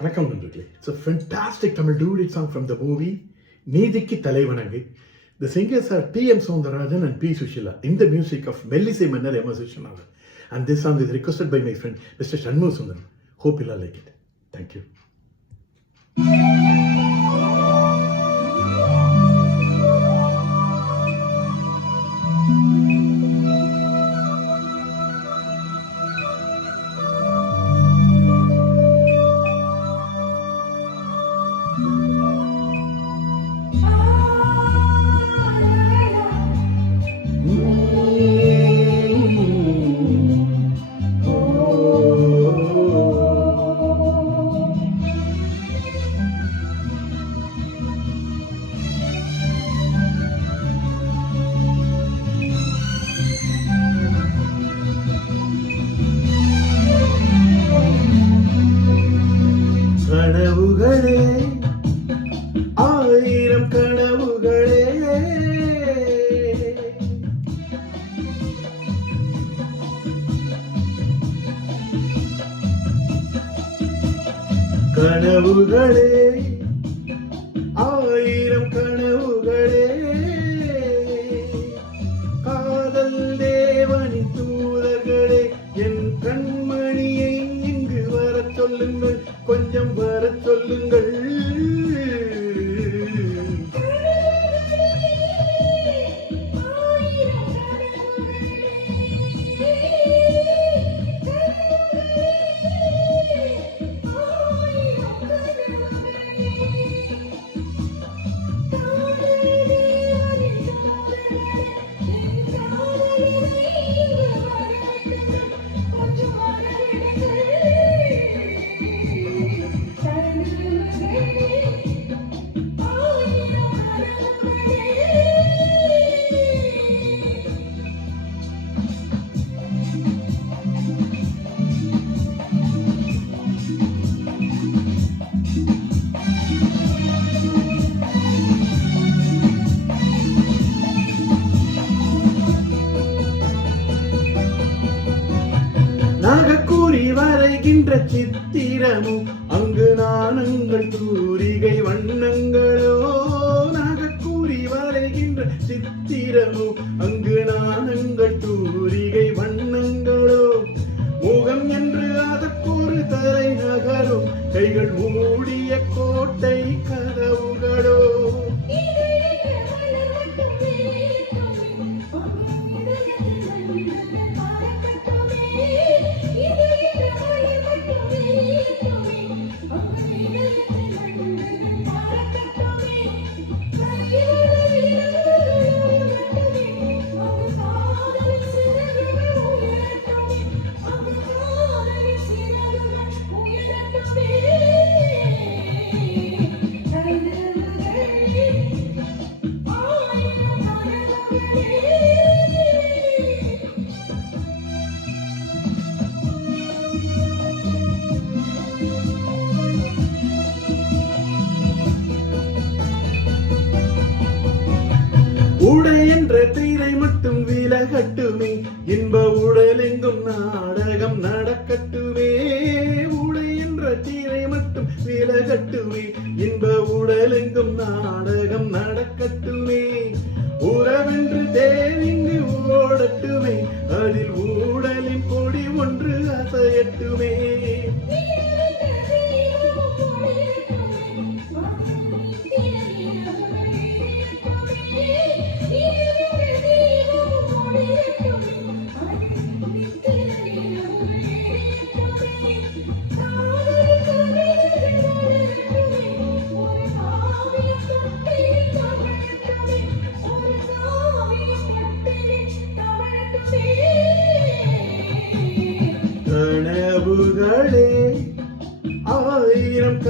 வணக்கம் நண்பர்களே. It's a fantastic Tamil duet song from the movie நீதிக்கு தலைவணங்கு. The singers are T.M. Soundarajan and P. Sushila in the music of Mellisai Mannar M. S. Vishwanath. And this song is requested by my friend Mr. Shanmugha Sundaram. Hope you'll all like it. Thank you. கனவுகளே ஆயிரம் கனவுகளே கனவுகளே ஆயிரம் கனவுகளே காதல் தேவனின் தூதர்களே என் கண்மணியை இங்கு வரச் சொல்லுங்கள், கொஞ்சம் வரச் சொல்லுங்கள். நாகக்கூறி வரைகின்ற சித்திரமும் அங்கு நாணங்கள் தூரிகை வண்ணங்களோ. நாகக்கூறி வரைகின்ற சித்திரமும் அங்கு நாணங்கள் தூரிகை வண்ணங்களோ. முகம் என்று அதற்கொரு தரை நகரும் கைகள் மூடிய கோட்டை கதவுகளோ. உடை என்ற தீரை மட்டும் விலகட்டுமே, இன்ப உடல் எங்கும் நாடகம் நடக்கட்டுமே. உடை என்ற தீரை மட்டும் விலகட்டுமே, இன்ப உடல் எங்கும் நாடகம் நடக்கட்டுமே. உறவென்று தேனிங்கு ஓடட்டுமே, அதில் ஊடலின் கொடி ஒன்று அசையட்டுமே. கனவுகளே ஆயிரம்